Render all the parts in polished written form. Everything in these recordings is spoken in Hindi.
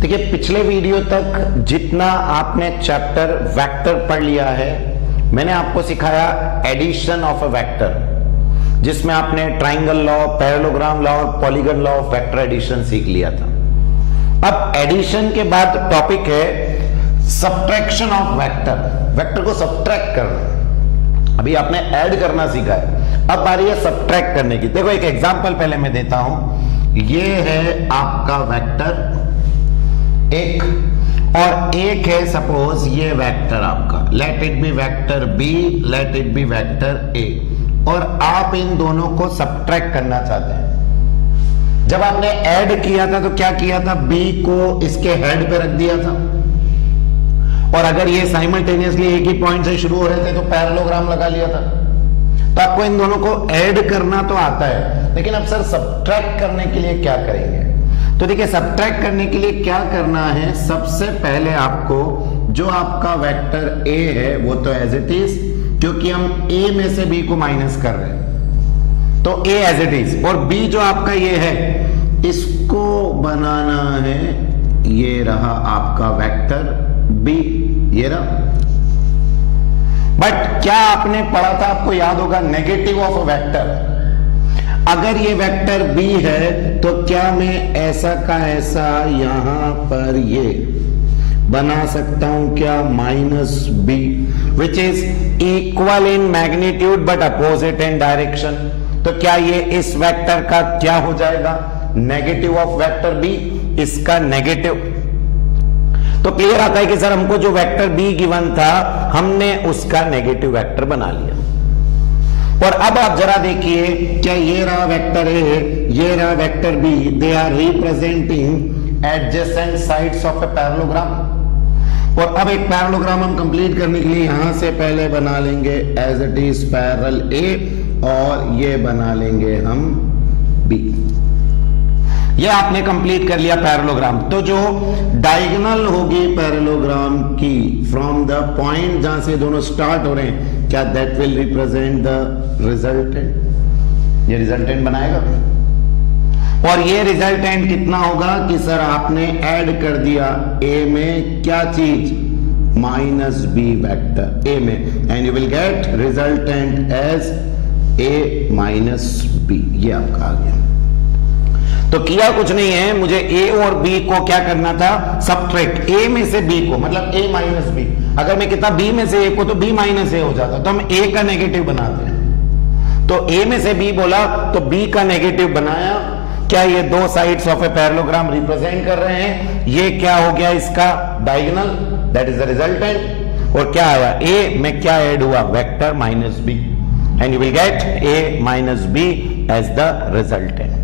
देखिए पिछले वीडियो तक जितना आपने चैप्टर वेक्टर पढ़ लिया है, मैंने आपको सिखाया एडिशन ऑफ अ वेक्टर, जिसमें आपने ट्राइंगल लॉ, पैरेललोग्राम लॉ और polygon law of vector addition सीख लिया था। अब एडिशन के बाद टॉपिक है सब्ट्रैक्शन ऑफ वेक्टर। वेक्टर को सब्ट्रैक्ट करना, अभी आपने ऐड करना सीखा है, अब बारी है सब्ट्रैक्ट करने की। देखो एक एग्जांपल पहले मैं देता हूं। ये है आपका वेक्टर एक, और एक है सपोज ये वेक्टर आपका, let it be vector B, let it be vector A, और आप इन दोनों को सब्ट्रैक्ट करना चाहते हैं। जब आपने ऐड किया था तो क्या किया था, बी को इसके हेड पे रख दिया था, और अगर ये साइमल्टेनियसली एक ही पॉइंट से शुरू हो रहे थे तो पैरेललोग्राम लगा लिया था। तो आपको इन दोनों को ऐड करना तो आता है, लेकिन अब सर सब्ट्रैक्ट करने के लिए क्या करेंगे? तो देखिए सब्ट्रैक्ट करने के लिए क्या करना है, सबसे पहले आपको जो आपका वेक्टर ए है वो तो एज इट इज, क्योंकि हम ए में से बी को माइनस कर रहे हैं तो ए एज इट इज, और बी जो आपका ये है इसको बनाना है, ये रहा आपका वेक्टर बी, ये रहा। बट क्या आपने पढ़ा था, आपको याद होगा, नेगेटिव ऑफ अ वेक्टर। अगर ये वेक्टर बी है तो क्या मैं ऐसा का ऐसा यहां पर ये बना सकता हूं क्या, minus B, which is equal in magnitude but opposite in direction. तो क्या ये इस वेक्टर का क्या हो जाएगा, नेगेटिव ऑफ वेक्टर बी, इसका नेगेटिव। तो क्लियर आता है कि सर हमको जो वेक्टर बी गिवन था हमने उसका नेगेटिव वेक्टर बना लिया। और अब आप जरा देखिए, क्या ये रहा वेक्टर ए, ये रहा vector B, they are representing adjacent sides of a parallelogram. और अब एक पैरेललोग्राम हम कंप्लीट करने के लिए यहां से पहले बना लेंगे as it is parallel A, और ये बना लेंगे हम बी। ये आपने कंप्लीट कर लिया पैरेललोग्राम। तो जो डायगोनल होगी पैरेललोग्राम की फ्रॉम द पॉइंट जहां से दोनों स्टार्ट हो रहे हैं, क्या that will represent the resultant, ये रिजल्टेंट बनाएगा। और ये रिजल्टेंट कितना होगा कि सर आपने ऐड कर दिया ए में क्या चीज, माइनस बी वेक्टर ए में, and you will get resultant as A minus B. ये आपका आ गया। तो किया कुछ नहीं है, मुझे ए और बी को क्या करना था, सब्ट्रैक्ट, ए में से बी को, मतलब ए माइनस बी। अगर मैं कहता बी में से ए को तो बी माइनस ए हो जाता, तो हम ए का नेगेटिव बनाते हैं। तो ए में से बी बोला तो बी का नेगेटिव बनाया। क्या ये दो sides of a parallelogram represent कर रहे हैं, ये क्या हो गया इसका diagonal, that is the resultant. और क्या आया, ए में क्या ऐड हुआ, vector minus B, and you will get A minus B as the resultant.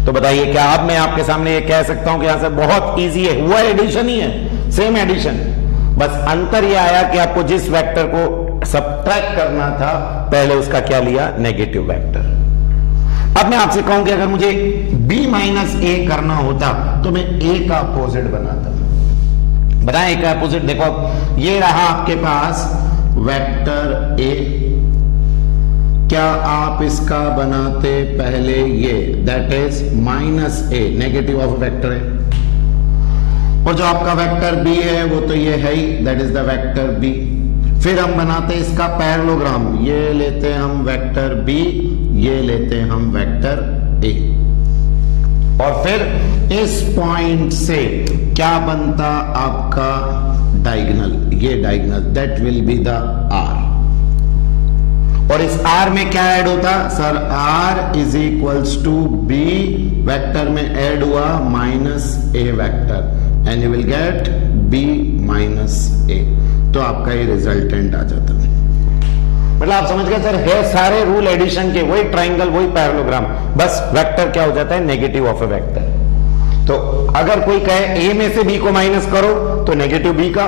तो बताइए क्या अब मैं आपके सामने ये कह सकता हूं कि यहां से बहुत इजी है, हुआ एडिशन ही है, सेम एडिशन, बस अंतर ये आया कि आपको जिस वेक्टर को सब्ट्रैक्ट करना था पहले उसका क्या लिया, नेगेटिव वेक्टर। अब मैं आपसे कहूं कि अगर मुझे b माइनस ए करना होता तो मैं a का अपोजिट बनाता। बताएं a का अपोजिट, देखो ये रहा आपके पास वेक्टर a, क्या आप इसका बनाते पहले ये, that is minus A, negative of vector है, और जो आपका वेक्टर बी है वो तो ये है ही, that is the vector B. फिर हम बनाते इसका पैरेललोग्राम, ये लेते हम वेक्टर बी, ये लेते हम वेक्टर ए, और फिर इस पॉइंट से क्या बनता आपका डायगोनल, ये diagonal, that will be the R. और इस R में क्या ऐड होता, sir R is equals to B, vector में ऐड हुआ minus A vector, and you will get B minus A. तो आपका ये रिजल्टेंट आ जाता है। मतलब आप समझ गए सर, है सारे रूल एडिशन के, वही ट्राइंगल, वही पैरेललोग्राम, बस वेक्टर क्या हो जाता है, नेगेटिव ऑफ ए वेक्टर। तो अगर कोई कहे ए में से बी को माइनस करो तो नेगेटिव बी का,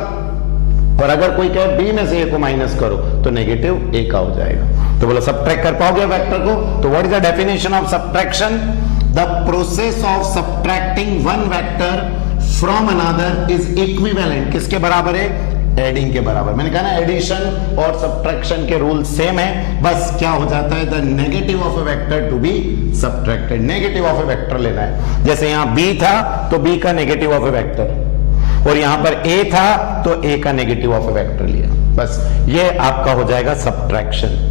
और अगर कोई कहे बी में से ए को माइनस करो तो नेगेटिव ए का हो जाएगा। तो बोलो सब्ट्रैक्ट कर पाओगे वेक्टर को? तो what is the definition of subtraction, the process of subtracting one vector from another is equivalent, किसके बराबर है, एडिंग के बराबर। मैंने कहा ना एडिशन और सब्ट्रैक्शन के रूल सेम है, बस क्या हो जाता है, the negative of a vector to be subtracted. Negative of a vector लेना है, जैसे यहां बी था तो बी का नेगेटिव ऑफ ए वेक्टर, और यहां पर ए था तो ए का नेगेटिव ऑफ ए वेक्टर लिया, बस ये आपका हो जाएगा सब्ट्रैक्शन।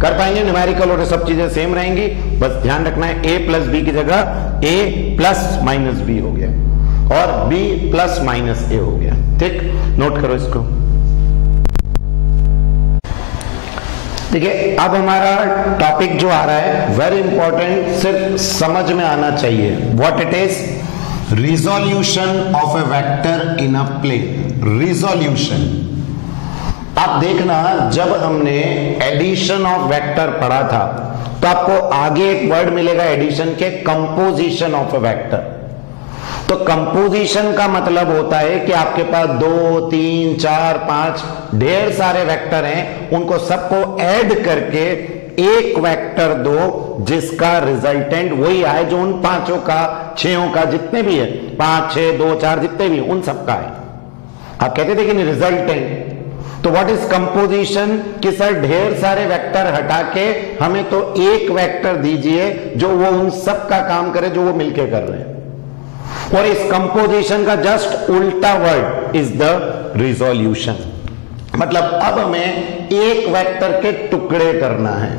कर पाएंगे, न्यूमेरिकल और सब चीजें सेम रहेंगी, बस ध्यान रखना है ए प्लस बी की जगह ए प्लस माइनस बी हो गया और बी प्लस माइनस ए हो गया। ठीक, नोट करो इसको। देखिए अब हमारा टॉपिक जो आ रहा है वेरी इंपॉर्टेंट, सिर्फ समझ में आना चाहिए। What it is, resolution of a vector in a plane. Resolution, आप देखना जब हमने एडिशन ऑफ वेक्टर पढ़ा था तो आपको आगे एक वर्ड मिलेगा एडिशन के, कंपोजिशन ऑफ ए वेक्टर। तो कंपोजिशन का मतलब होता है कि आपके पास 2, 3, 4, 5 ढेर सारे वेक्टर हैं, उनको सबको ऐड करके एक वेक्टर दो जिसका रिजल्टेंट वही आए जो उन पांचों का, छहों का, जितने भी है 5, 6, 2, 4 जितने भी उन सबका है। आप कहते थे कि नहीं रिजल्टेंट, तो व्हाट इज कंपोजिशन, कि सर ढेर सारे वेक्टर हटा के हमें तो एक वेक्टर दीजिए जो वो उन सब का काम करे जो वो मिलके कर रहे हैं। और इस कंपोजिशन का जस्ट उल्टा वर्ड इज द रिजोल्यूशन। मतलब अब हमें एक वेक्टर के टुकड़े करना है।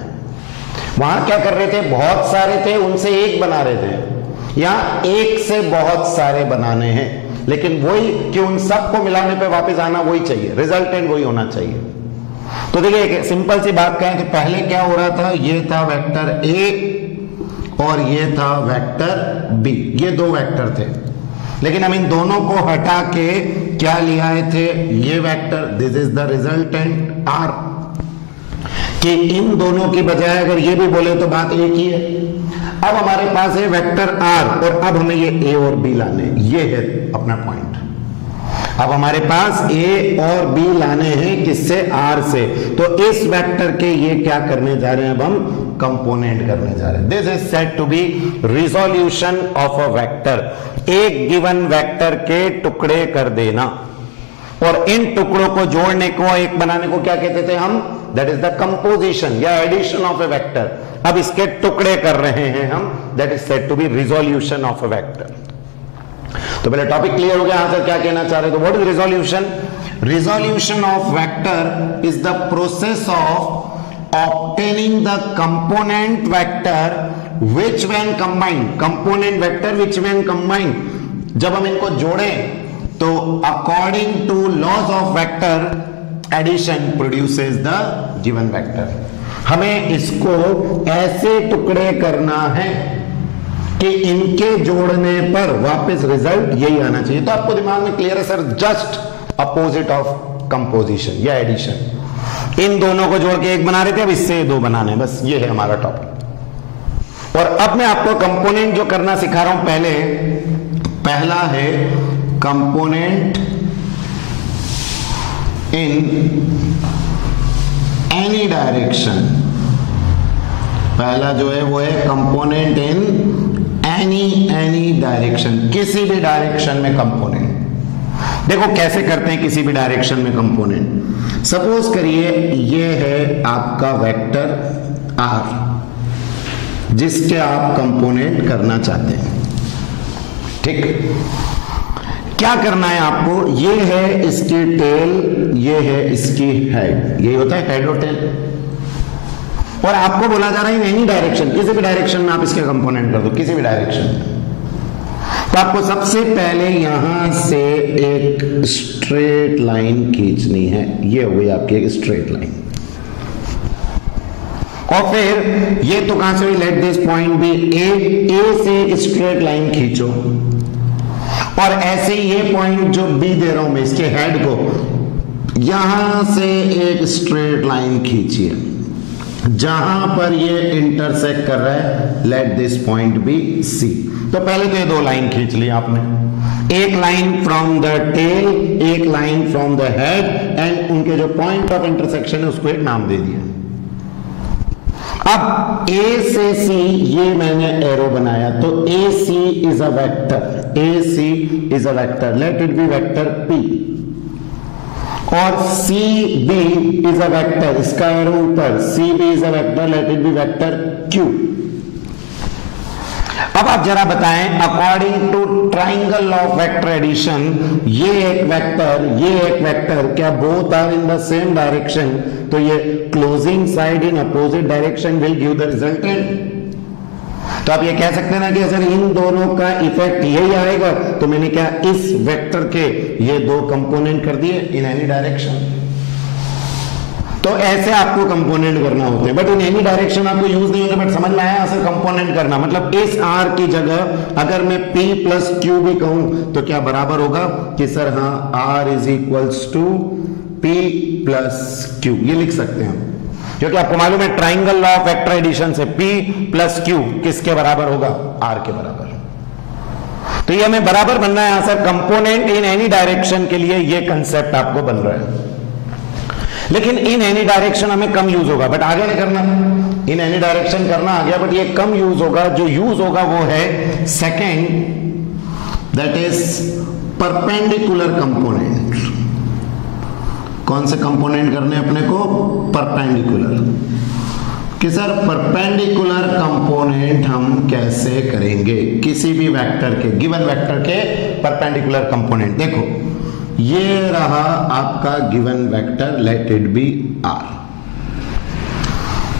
वहां क्या कर रहे थे, बहुत सारे थे उनसे एक बना रहे थे, यहां एक से बहुत सारे बनाने हैं, लेकिन वही कि उन सबको मिलाने पे वापस आना वही चाहिए, रिजल्टेंट वही होना चाहिए। तो देखिए एक सिंपल सी बात कहें तो पहले क्या हो रहा था, ये था वेक्टर ए और ये था वेक्टर बी, ये दो वेक्टर थे, लेकिन हम इन दोनों को हटा के क्या ले आए थे, ये vector, this is the resultant R, कि इन दोनों की बजाय अगर ये भी बोले तो बात एक ही है। अब हमारे पास है वेक्टर आर और अब हमें ये ए और बी लाने, ये है अपना पॉइंट। अब हमारे पास ए और बी लाने हैं किससे, आर से। तो इस वेक्टर के ये क्या करने जा रहे हैं, अब हम कंपोनेंट करने जा रहे हैं। This is said to be resolution of a vector. एक गिवन वेक्टर के टुकड़े कर देना और इन टुकड़ों को जोड़ने को, एक बनाने को क्या कहते थे हम, दैट इज द कंपोजिशन या एडिशन ऑफ ए वेक्टर। अब इसके टुकड़े कर रहे हैं हम, that is said to be resolution of a vector. तो पहले टॉपिक क्लियर हो गया, यहां से क्या कहना चाह रहे थे, what is resolution. Resolution of vector is the process of obtaining the component vector which when combined, component vector which when combined, जब हम इनको जोड़ें तो according to laws of vector addition produces the given vector। हमें इसको ऐसे टुकड़े करना है कि इनके जोड़ने पर वापस रिजल्ट यही आना चाहिए। तो आपको दिमाग में क्लियर है sir, just opposite of composition या एडिशन। इन दोनों को जोड़ के एक बना रहे थे, अब इससे दो बनाने, बस ये है हमारा टॉपिक। और अब मैं आपको कंपोनेंट जो करना सिखा रहा हूं, पहला है कंपोनेंट इन एनी डायरेक्शन। पहला जो है वो है कंपोनेंट इन एनी डायरेक्शन, किसी भी डायरेक्शन में कंपोनेंट। देखो कैसे करते हैं किसी भी डायरेक्शन में कंपोनेंट। सपोज करिए ये है आपका वेक्टर आर जिसके आप कंपोनेंट करना चाहते हैं। ठीक, क्या करना है आपको, ये है इसकी टेल, ये है इसकी हेड, यही होता है हेड और टेल। और आपको बोला जा रहा है एनी डायरेक्शन, किसी भी डायरेक्शन में आप इसके कंपोनेंट कर दो, किसी भी डायरेक्शन में। तो आपको सबसे पहले यहां से एक स्ट्रेट लाइन खींचनी है, ये हो गई आपकी एक स्ट्रेट लाइन। और फिर ये तो कहां से हुई, लेट दिस पॉइंट बी ए से एक स्ट्रेट लाइन खींचो और ऐसे ये पॉइंट जो बी दे रहा हूं मैं इसके हेड को, यहां से एक स्ट्रेट लाइन खींचिए जहां पर ये इंटरसेक्ट कर रहा है, let this point be C. तो पहले तो ये दो लाइन खींच ली आपने, एक लाइन फ्रॉम द टेल, एक line from the head, and उनके जो पॉइंट ऑफ इंटरसेक्शन है उसको एक नाम दे दिया। अब ए से सी ये मैंने एरो बनाया, तो A C is a vector, A C is a vector, let it be vector P. और C B is a vector, इसका एरो ऊपर, C B is a vector, let it be vector Q. अब आप जरा बताएं, according to triangle of vector addition, ये एक वेक्टर क्या both are in the same direction, तो ये closing side in opposite direction will give the resultant. तो आप ये कह सकते हैं ना कि सर इन दोनों का इफेक्ट यही आएगा, तो मैंने क्या इस वेक्टर के ये दो कंपोनेंट कर दिए इन एनी डायरेक्शन। तो ऐसे आपको कंपोनेंट करना होते हैं, बट इन एनी डायरेक्शन आपको यूज नहीं होंगे, बट समझ में आया सर कंपोनेंट करना मतलब इस आर की जगह अगर मैं P प्लस क्यू भी कहूं तो क्या बराबर होगा कि सर हाँ R is equals to P plus Q, ये लिख सकते हैं हम, क्योंकि आपको मालूम है triangle law of vector addition से P प्लस क्यू किसके बराबर होगा, R के बराबर। तो ये हमें बराबर बनना है यहां sir component in any direction के लिए, ये कंसेप्ट आपको बन रहा है। लेकिन इन एनी डायरेक्शन हमें कम यूज होगा, बट आगे नहीं करना, इन एनी डायरेक्शन करना आ गया, बट ये कम यूज होगा। जो यूज होगा वो है second, that is perpendicular component. कौन से कंपोनेंट करने अपने को, परपेंडिकुलर, कि सर परपेंडिकुलर कंपोनेंट हम कैसे करेंगे किसी भी वेक्टर के, गिवन वेक्टर के परपेंडिकुलर कंपोनेंट। देखो ये रहा आपका given vector, let it B R,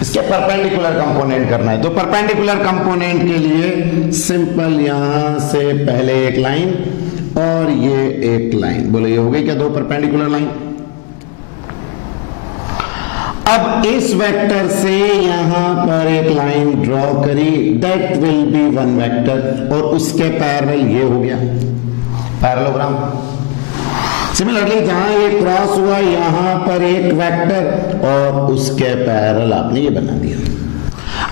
इसके परपेंडिकुलर कंपोनेंट करना है। तो परपेंडिकुलर कंपोनेंट के लिए सिंपल यहां से पहले एक लाइन और ये एक लाइन, बोले ये हो गई क्या दो परपेंडिकुलर लाइन। अब इस वेक्टर से यहां पर एक लाइन ड्रॉ करी, that will B one vector, और उसके पैरेलल ये हो गया पैरेललोग्राम। सिमिलरली जहां ये क्रॉस हुआ यहां पर एक वेक्टर और उसके पैरेलल आपने ये बना दिया।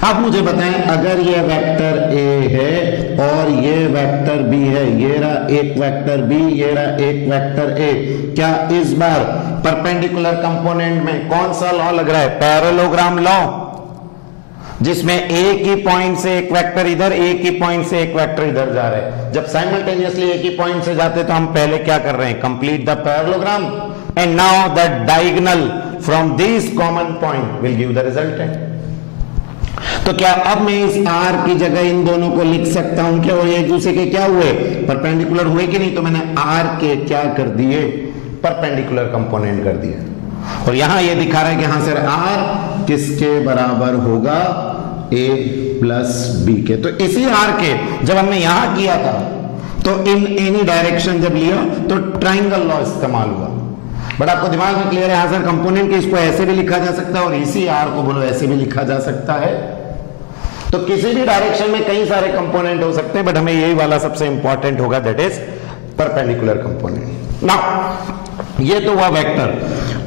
अब मुझे बताएं, अगर ये वेक्टर A है और ये वेक्टर B है, ये रहा एक वेक्टर B, ये रहा एक वेक्टर A, क्या इस बार परपेंडिकुलर कंपोनेंट में कौन सा लॉ लग रहा है, पैरेललोग्राम लॉ, जिसमें एक ही पॉइंट से एक वेक्टर इधर, एक ही पॉइंट से एक वेक्टर इधर जा रहे हैं। जब साइमल्टेनियसली एक ही पॉइंट से जाते तो हम पहले क्या कर रहे हैं, complete the parallelogram, and now the diagonal from this common point will give the resultant. तो क्या अब मैं इस R की जगह इन दोनों को लिख सकता हूं क्या, वो एक दूसरे के क्या हुए, परपेंडिकुलर हुए कि नहीं। तो मैंने R के क्या कर दिए, परपेंडिकुलर कंपोनेंट कर दिए, और यहां ये दिखा रहा है कि हां सर R किसके बराबर होगा, A प्लस B के। तो इसी R के जब हमने यहां किया था तो इन एनी डायरेक्शन जब लिया तो ट्राइंगल लॉ इस्तेमाल हुआ। बट आपको दिमाग में क्लियर है, हाँ सर कंपोनेंट के इसको ऐसे भी लिखा जा सकता है और इसी R को बोलो ऐसे भी लिखा जा सकता है। तो किसी भी डायरेक्शन में कई सारे कंपोनेंट हो सकते हैं, बट हमें यही वाला सबसे इंपॉर्टेंट होगा, that is perpendicular component. Now ये तो हुआ वेक्टर।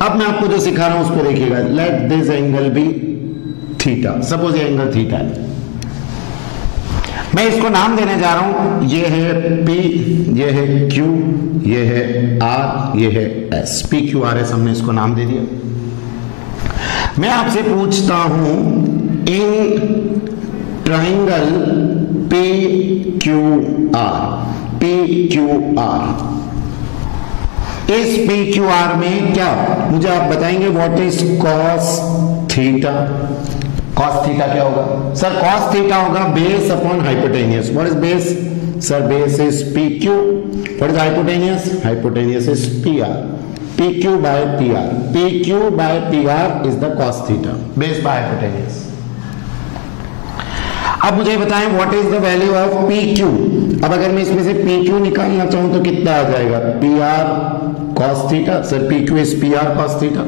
अब मैं आपको जो सिखा रहा हूं उसको देखिएगा, let this angle be theta, suppose ये एंगल थीटा है, मैं इसको नाम देने जा रहा हूं, ये है P, ये है Q, ये है R, ये है S, PQRS हमने इसको नाम दे दिया। मैं आपसे पूछता हूं इन ट्राइंगल PQR, इस PQR में क्या मुझे आप बताएंगे, what is cos theta. Cos theta क्या होगा सर, कॉस थीटा होगा base upon hypotenuse. What is base sir, base is PQ, what is hypotenuse, hypotenuse is PR, PQ by PR, PQ by PR is the cos theta, base by hypotenuse. अब मुझे बताएं what is the value of PQ। अब अगर मैं इसमें से PQ निकालना चाहूं तो कितना आ जाएगा, PR cos theta, sir PQ is PR cos theta.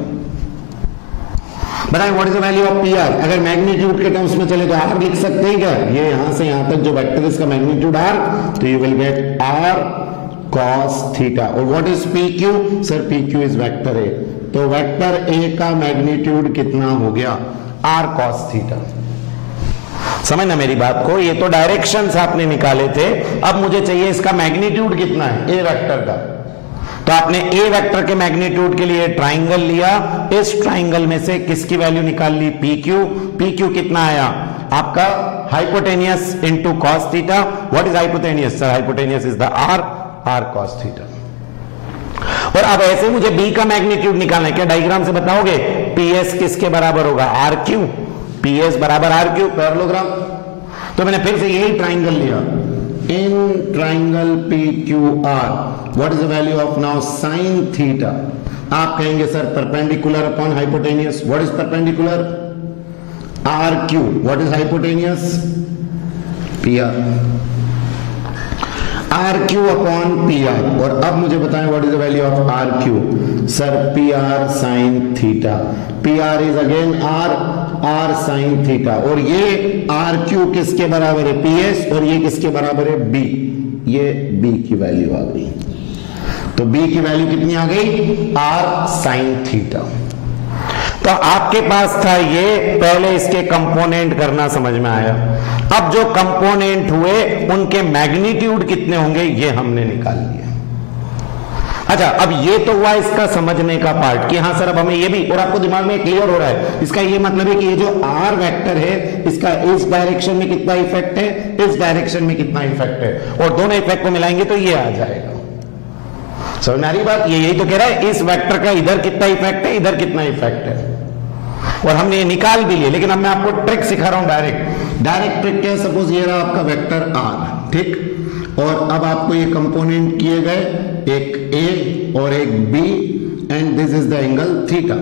बताएं what is the value of PR। अगर मैग्नीट्यूड के टर्म्स में चले तो R लिख सकते हैं क्या, ये यहां से यहां तक जो वेक्टर है इसका मैग्नीट्यूड R, तो you will get R cos theta. और what is PQ sir, PQ is vector A, तो वेक्टर A का मैग्नीट्यूड कितना हो गया, R cos थीटा। समझना मेरी बात को, ये तो डायरेक्शंस आपने निकाले थे, अब मुझे चाहिए इसका मैग्नीट्यूड कितना है A वेक्टर का। तो आपने A वेक्टर के मैग्नीट्यूड के लिए ट्राइंगल लिया, इस ट्राइंगल में से किसकी वैल्यू निकाल ली, PQ। PQ कितना आया आपका, hypotenuse into cos theta. What is hypotenuse sir, hypotenuse is the R cos theta. और अब ऐसे मुझे बी का मैग्नीट्यूड निकालना है, क्या डायग्राम से बताओगे? पीएस किसके बराबर होगा? आर क्यू, पीएस बराबर आर क्यू, पैरेललोग्राम। तो मैंने फिर से यही ट्राइंगल लिया, in triangle P Q R, what is the value of now sine theta? आप कहेंगे sir perpendicular upon hypotenuse, what is perpendicular? R Q, what is hypotenuse? P R, R Q upon P R. और अब मुझे बताएं what is the value of R Q? Sir P R sine theta, P are is again R, R sine theta. और ये आर क्यू किसके बराबर है? P S. और ये किसके बराबर है? बी। ये बी की वैल्यू आ गई। तो बी की वैल्यू कितनी आ गई? R sine theta. तो आपके पास था ये, पहले इसके कंपोनेंट करना समझ में आया। अब जो कंपोनेंट हुए उनके मैग्नीट्यूड कितने होंगे ये हमने निकाल लिया। अच्छा, अब ये तो हुआ इसका समझने का पार्ट कि हाँ सर अब हमें ये भी, और आपको दिमाग में क्लियर हो रहा है। इसका ये मतलब है कि ये जो आर वेक्टर है इसका इस डायरेक्शन में कितना इफेक्ट है, इस डायरेक्शन में कितना इफेक्ट है, और दोनों इफेक्ट को मिलाएंगे तो ये आ जाएगा। समझ में आ रही बात? ये यही तो कह रहा है इस वेक्टर का इधर कितना इफेक्ट है, इधर कितना इफेक्ट है, और हमने ये निकाल भी लिया। लेकिन अब मैं आपको ट्रिक सिखा रहा हूं, डायरेक्ट ट्रिक क्या है? सपोज ये रहा आपका वेक्टर आर, ठीक, और अब आपको ये कंपोनेंट किए गए, एक ए और एक B, and this is the angle theta.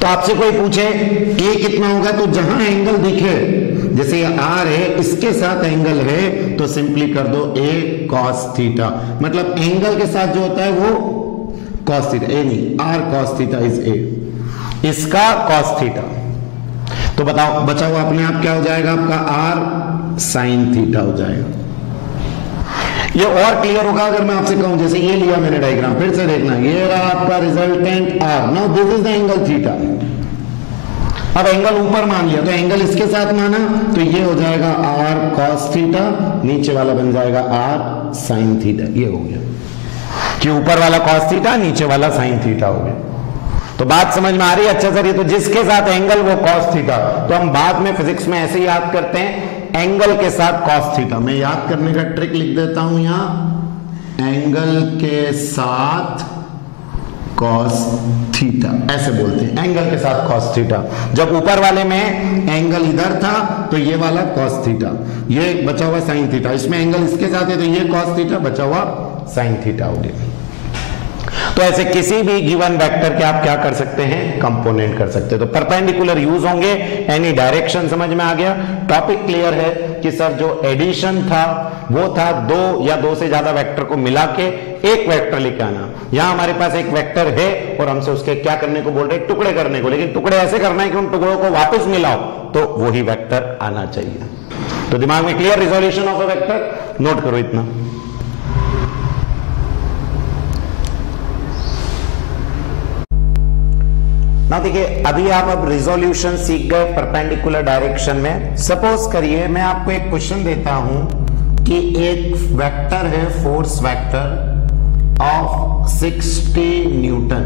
तो आपसे कोई पूछे ए कितना होगा, तो जहां एंगल दिखे, जैसे ये आर है इसके साथ एंगल है, तो सिंपली कर दो ए कॉस थीटा। मतलब एंगल के साथ जो होता है वो कॉस थीटा, ए नहीं, R cos theta is A, इसका कॉस थीटा। तो बताओ बचा हुआ अपने आप क्या हो जाएगा? आपका आर साइन थीटा हो जाएगा। ये और क्लियर होगा अगर मैं आपसे कहूं, जैसे ये लिया मैंने डायग्राम, फिर से देखना, ये रहा आपका resultant R, now this is the angle theta. अब एंगल ऊपर मान लिया तो एंगल इसके साथ माना, तो ये हो जाएगा आर कॉस थीटा, नीचे वाला बन जाएगा आर साइन थीटा। ये हो गया कि ऊपर वाला कॉस थीटा, नीचे वाला साइन थीटा हो गया। तो बात समझ में आ रही है? अच्छा सर ये तो जिसके साथ एंगल वो कॉस थीटा, तो हम बाद में फिजिक्स में ऐसे याद करते हैं, एंगल के साथ कॉस थीटा। मैं याद करने का ट्रिक लिख देता हूं यहां, एंगल के साथ कॉस थीटा, ऐसे बोलते हैं, एंगल के साथ कॉस थीटा। जब ऊपर वाले में एंगल इधर था तो ये वाला कॉस थीटा, ये बचा हुआ साइन थीटा, इसमें एंगल इसके साथ है तो ये कॉस थीटा, बचा हुआ साइन थीटा हो गया। तो ऐसे किसी भी गिवन वेक्टर के आप क्या कर सकते हैं? कंपोनेंट कर सकते हैं। तो परपेंडिकुलर यूज होंगे, एनी डायरेक्शन समझ में आ गया। टॉपिक क्लियर है कि सर जो एडिशन था वो था दो या दो से ज्यादा वेक्टर को मिला के एक वेक्टर लेके आना। यहां हमारे पास एक वेक्टर है और हमसे उसके क्या करने को बोल रहे हैं? टुकड़े करने को। लेकिन टुकड़े ऐसे करना है कि उन टुकड़ों को वापस मिलाओ तो वही वेक्टर आना चाहिए। तो दिमाग में clear? Resolution of a vector note करो इतना। ना देखिए, अभी आप अब रिजोल्यूशन सीख गए परपेंडिकुलर डायरेक्शन में। सपोज करिए मैं आपको एक क्वेश्चन देता हूं कि एक वेक्टर है, force vector of 60 newton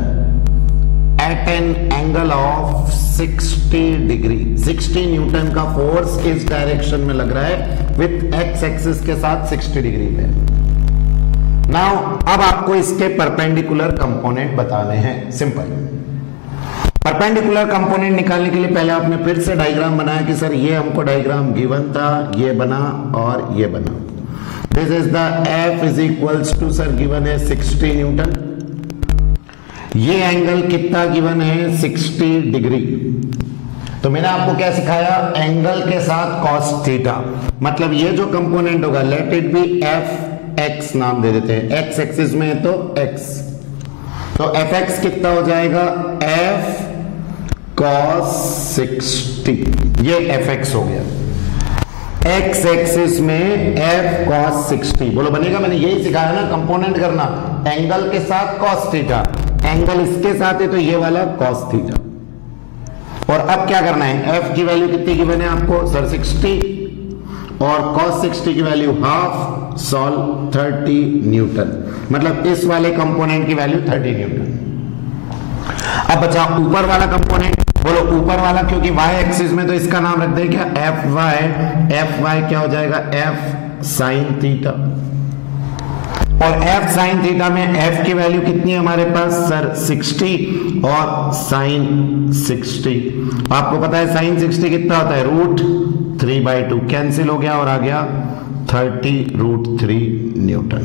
at an angle of 60 degree. 60 newton का फोर्स इस डायरेक्शन में लग रहा है विथ एक्स एक्सिस के साथ 60 डिग्री पे। नाउ अब आपको इसके परपेंडिकुलर कंपोनेंट बताने हैं। सिंपल परपेंडिकुलर कंपोनेंट निकालने के लिए पहले आपने फिर से डायग्राम बनाया कि सर ये हमको डायग्राम गिवन था, ये बना और ये बना। This is the F is equals to, sir given है 60 न्यूटन। ये एंगल कितना गिवन है? 60 डिग्री। तो मैंने आपको क्या सिखाया? एंगल के साथ कॉस थीटा। मतलब ये जो कंपोनेंट होगा late it B F x नाम दे देते हैं, एक्स एक्सिस में है तो एक्स, तो एफ एक्स कितना हो जाएगा? एफ cos 60, ये एफ एक्स हो गया। एक्स एक्सिस में एफ cos 60 बोलो बनेगा। मैंने यही सिखाया ना कंपोनेंट करना, एंगल के साथ cos थीटा, एंगल इसके साथ है तो ये वाला cos थीटा। और अब क्या करना है? एफ की वैल्यू कितनी गिवन है आपको? सर 60, और cos 60 की वैल्यू हाफ, सॉल 30 न्यूटन। मतलब इस वाले कंपोनेंट की वैल्यू 30 न्यूटन। अब बचा ऊपर वाला कंपोनेंट, बोलो ऊपर वाला, क्योंकि y एक्सिस में तो इसका नाम रख दे क्या? F Y. एफ वाई क्या हो जाएगा? F sine theta. और f sin थीटा में f की वैल्यू कितनी है हमारे पास सर 60 और sin 60। आपको पता है sin 60 कितना होता है √3/2, कैंसिल हो गया और आ गया 30√3 न्यूटन।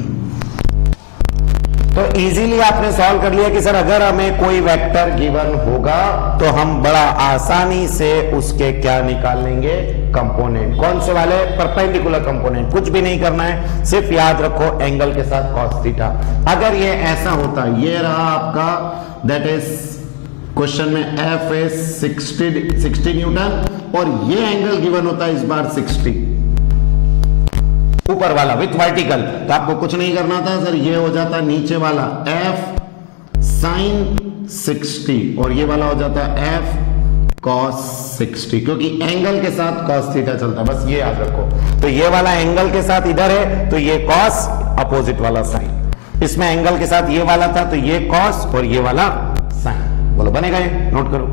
तो इजीली आपने सॉल्व कर लिया कि सर अगर हमें कोई वेक्टर गिवन होगा तो हम बड़ा आसानी से उसके क्या निकाल लेंगे कंपोनेंट। कौन से वाले? Perpendicular component. कुछ भी नहीं करना है, सिर्फ याद रखो एंगल के साथ cos थीटा। अगर ये ऐसा होता, ये रहा आपका, दैट इज क्वेश्चन में f इज 60 न्यूटन और ये एंगल गिवन होता है इस बार 60 ऊपर वाला विथ वर्टिकल, तो आपको कुछ नहीं करना था सर, ये हो जाता नीचे वाला f sin 60 और ये वाला हो जाता f cos 60, क्योंकि एंगल के साथ cos थीटा चलता है, बस ये याद रखो। तो ये वाला एंगल के साथ इधर है तो ये cos, अपोजिट वाला sin, इसमें एंगल के साथ ये वाला था तो ये cos और ये वाला sin। बोलो बनेगा ये? नोट करो।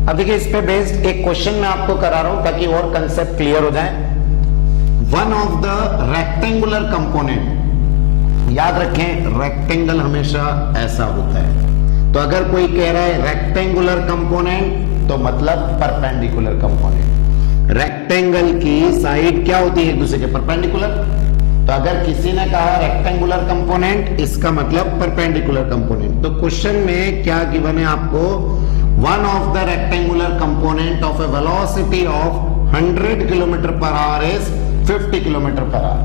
अब देखिए इस पे बेस्ड एक क्वेश्चन मैं आपको करा रहा हूं ताकि और कंसेप्ट क्लियर हो जाए। One of the rectangular component, याद रखें रेक्टेंगल हमेशा ऐसा होता है, तो अगर कोई कह रहा है रेक्टेंगुलर कंपोनेंट तो मतलब परपेंडिकुलर कंपोनेंट। रेक्टेंगल की साइड क्या होती है एक दूसरे के परपेंडिकुलर, तो अगर किसी ने कहा रेक्टेंगुलर कंपोनेंट इसका मतलब परपेंडिकुलर कंपोनेंट। तो क्वेश्चन में क्या गिवन है आपको, one of the rectangular component of a velocity of 100 km/h is 50 km/h।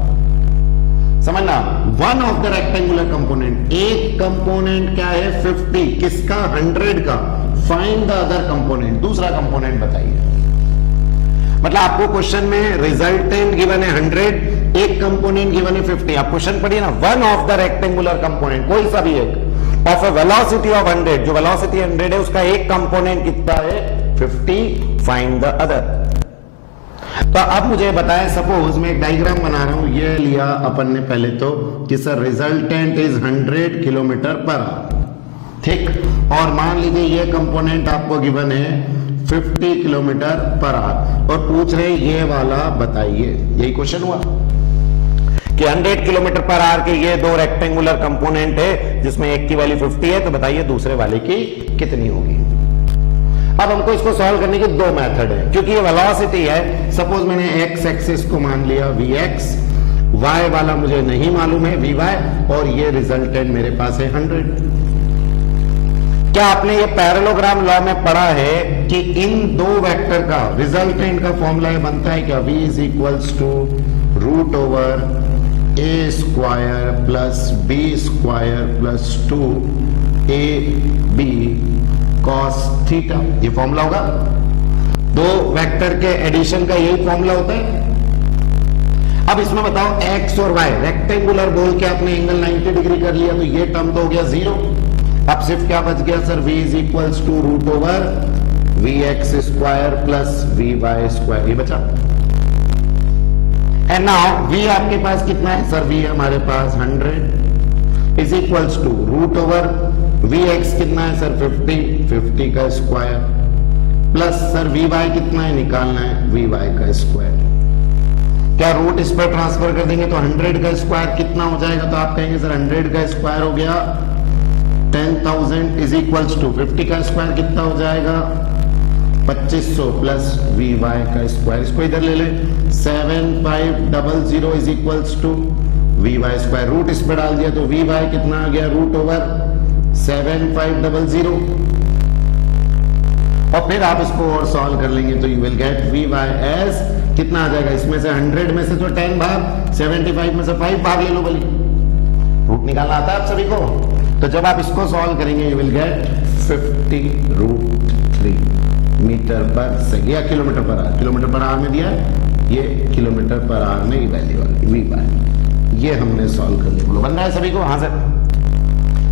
समझना, one of the rectangular component, एक कंपोनेंट क्या है 50, किसका 100 का, find the other component, दूसरा कंपोनेंट बताइए। मतलब आपको क्वेश्चन में रिजल्टेंट गिवन है 100, एक कंपोनेंट गिवन है 50। आप क्वेश्चन पढ़िए ना, one of the rectangular component, कोई सा भी एक, ऑफ ए वेलोसिटी ऑफ 100, जो वेलोसिटी 100 है उसका एक कंपोनेंट कितना है 50, फाइंड द अदर। तो अब मुझे बताएं, सपोज मैं एक डायग्राम बना रहा हूं, ये लिया अपन ने पहले तो कि सर रिजल्टेंट इज 100 km/h, ठीक, और मान लीजिए ये कंपोनेंट आपको गिवन है 50 km/h और पूछ रहे ये वाला बताइए। यही क्वेश्चन हुआ कि 100 km/h के ये दो रेक्टेंगुलर कंपोनेंट है जिसमें एक की वैल्यू 50 है, तो बताइए दूसरे वाले की कितनी होगी। अब हमको इसको सॉल्व करने के दो मेथड है, क्योंकि ये वेलोसिटी है। सपोज मैंने एक्स एक्सिस को मान लिया vx, y वाला मुझे नहीं मालूम है vy, और ये रिजल्टेंट मेरे पास है 100। क्या आपने ये पैरेललोग्राम लॉ में पढ़ा है कि इन दो वेक्टर का रिजल्टेंट का फॉर्मूला बनता है क्या, v is equals to √a² plus b² plus 2ab cos theta, ये फॉर्मूला होगा। दो वेक्टर के एडिशन का यही फॉर्मूला होता है। अब इसमें बताओ x और y, रेक्टेंगुलर बोल के आपने एंगल 90 डिग्री कर लिया, तो ये टर्म तो हो गया 0। अब सिर्फ क्या बच गया sir, v is equals to √vx² plus vy², ये बचा। एंड नाउ v आपके पास कितना है सर, v हमारे पास 100 इज इक्वल्स टू √vx कितना है सर 50 का स्क्वायर, प्लस सर vy कितना है निकालना है vy का स्क्वायर। क्या रूट इस पर ट्रांसफर कर देंगे तो 100 का स्क्वायर कितना हो जाएगा, तो आप कहेंगे सर 100 का स्क्वायर हो गया 10,000 इज इक्वल्स टू 50 का स्क्वायर कितना हो जाएगा 2500 प्लस vy का स्क्वायर, इसको इधर ले ले 7500 is equals to vy², root इस पर डाल दिया तो vy कितना आ गया √7500, और फिर आप इसको और सॉल्व कर लेंगे तो you will get vy as कितना आ जाएगा, इसमें से 100 में से तो 10 भाग, 75 में से 5 भाग ले लो भले, रूट निकालना आता है आप सभी को। तो जब आप इसको सॉल्व करेंगे यू विल गेट 50√3 मीटर पर सेकंड या किलोमीटर/h में दिया, ये km/h में वैल्यू आ गई vy, ये हमने सॉल्व कर लिया। बोलो बन रहा है सभी को? हाँ सर।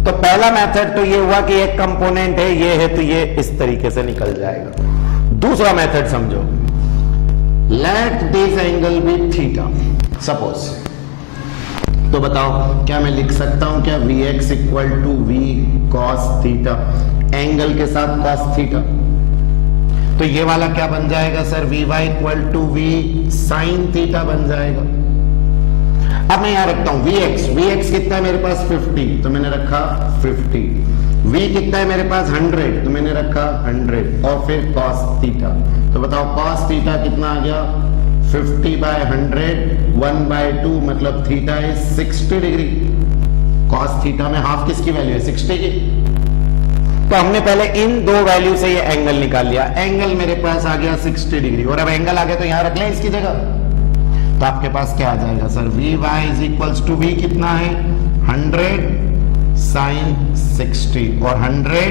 तो पहला मेथड तो ये हुआ कि एक कंपोनेंट है, ये है, तो ये इस तरीके से निकल जाएगा। दूसरा मेथड समझो, let this angle be theta suppose, तो बताओ क्या मैं लिख सकता हूं क्या vx equal to v cos theta, angle के साथ cos थीटा, तो ये वाला क्या बन जाएगा sir vy equal to v sin theta बन जाएगा। अब मैं यहां रखता हूं Vx कितना है मेरे पास 50, तो मैंने रखा 50। V कितना है मेरे पास 100, तो मैंने रखा 100, और फिर cos थीटा। तो बताओ cos थीटा कितना आ गया 50/100 1/2, मतलब theta is 60 degree. cos theta में हाफ किसकी वैल्यू है 60 की। तो हमने पहले इन दो वैल्यू से ये एंगल निकाल लिया, एंगल मेरे पास आ गया 60 डिग्री, और अब एंगल आ गया तो यहां रख लें इसकी जगह। तो आपके पास क्या आ जाएगा sir, Vy is to V कितना है 100 sin 60, और 100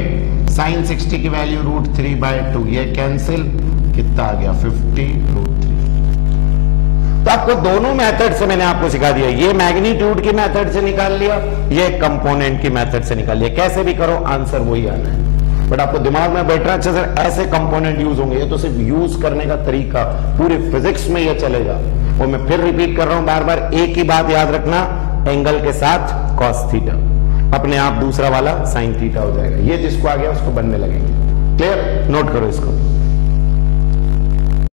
sin 60 की वैल्यू √3/2, ये कैंसिल, कितना आ गया 50√3। तो आपको दोनों मेथड से मैंने आपको सिखा दिया, ये मैग्नीट्यूड की मेथड से निकाल लिया, ये कंपोनेंट की मेथड से निकाल लिया। कैसे भी करो आंसर वही आना है, बट आपको दिमाग में बैठ रहा है अच्छा सर ऐसे कंपोनेंट यूज होंगे। ये तो सिर्फ यूज करने का तरीका, पूरे फिजिक्स में ये चलेगा। और मैं फिर रिपीट कर रहा हूं बार बार, एक ही बात याद रखना, एंगल के साथ cos थीटा, अपने आप दूसरा वाला sin थीटा हो जाएगा। ये जिसको आ गया उसको बनने लगेंगे। क्लियर, नोट करो इसको।